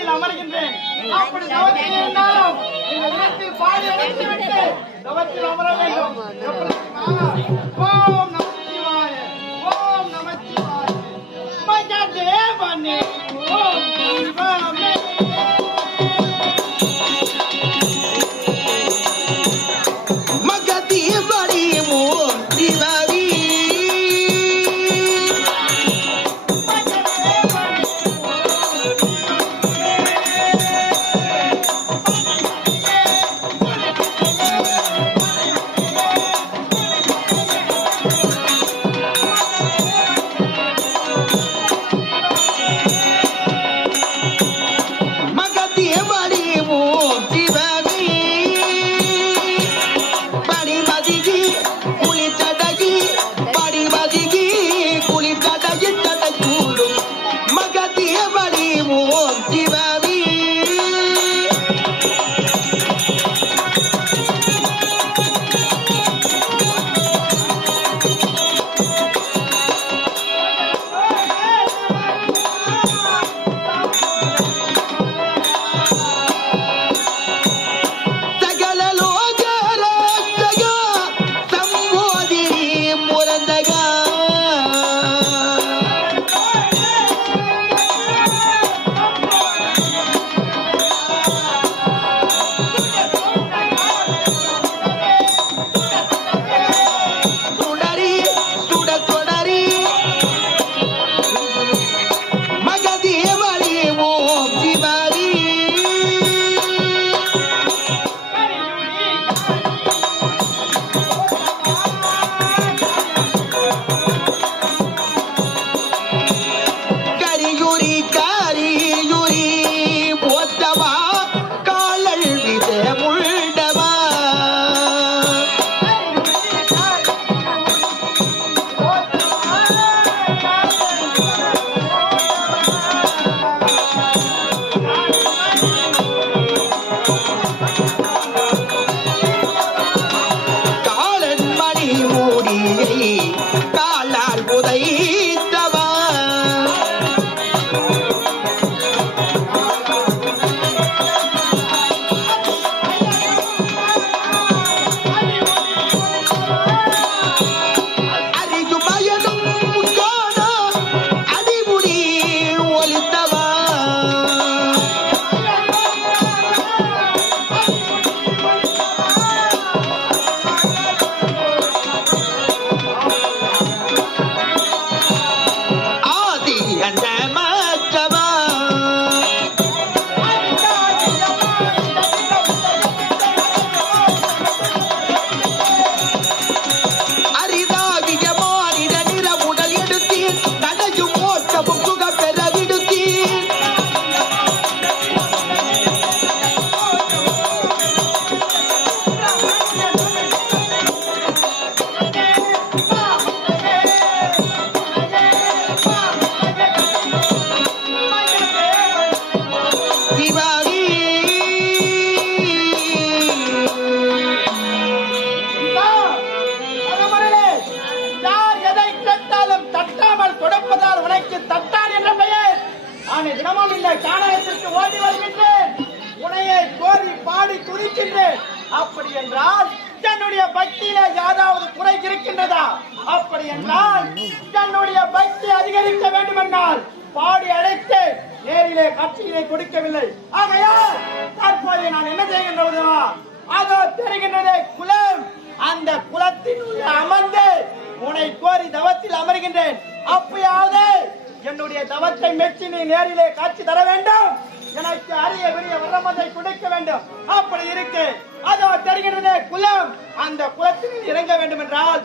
தவத்தில் அமர்கின்றேன். அப்படி தவத்தில் இருந்தாலும் இந்த இடத்தில் பாடி அடைத்து விட்டு தவத்தில் அமர வேண்டும். ஓம் நமச்சிவாய, ஓம் நமச்சிவாய, மகதேவனே, ஓம் சிவமே. அப்படி என்றால் என்னுடைய பக்தியில யாராவது குறை இருக்கின்றதா? அப்படி என்றால் என்னுடைய பக்தி அதிகரிக்க வேண்டும் என்றால் பாடி அழைத்து நேரிலே காட்சியினை கொடுக்கவில்லை. ஆகையால் தற்போது நான் என்ன செய்கின்றதா? அதோ தெரிகின்றதே குலம். அந்த குலத்தின் அமர்ந்து உன்னை கோரி தவத்தில் அமர்கின்றேன். அப்பயாவது என்னுடைய தவத்தை மெச்சி நீ நேரிலே காட்சி தர வேண்டும். எனக்கு அரிய பெரிய வரமதை கொடுக்க வேண்டும். அப்படி இருக்கு அதோ தெரிகின்றதே குலம். அந்த குலத்தில் இறங்க வேண்டும் என்றால்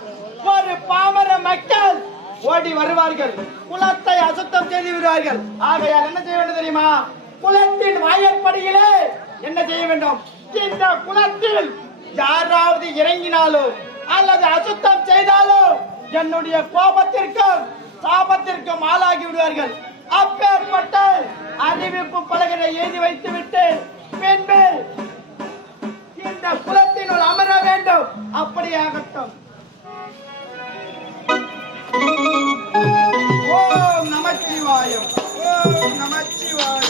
ஒரு பாமர மக்கள் ஓடி வருவார்கள், குலத்தை அசுத்தம் செய்து விடுவார்கள். ஆகையால் என்ன செய்ய வேண்டும் தெரியுமா? குலத்தின் வாயற்படியிலே என்ன செய்ய வேண்டும்? இந்த குலத்தில் யாராவது இறங்கினாலோ அல்லது அசுத்தம் செய்தாலோ என்னுடைய கோபத்திற்கும் சாபத்திற்கும் ஆளாகி விடுவார்கள். அப்பேற்பட்ட அறிவிப்பு பலகனை எழுதி வைத்து விட்டு பின்பு இந்த குலத்தினுள் அமர வேண்டும். அப்படியாகட்டும். ஓம் நமச்சிவாயம், ஓம் நமச்சிவாயம்.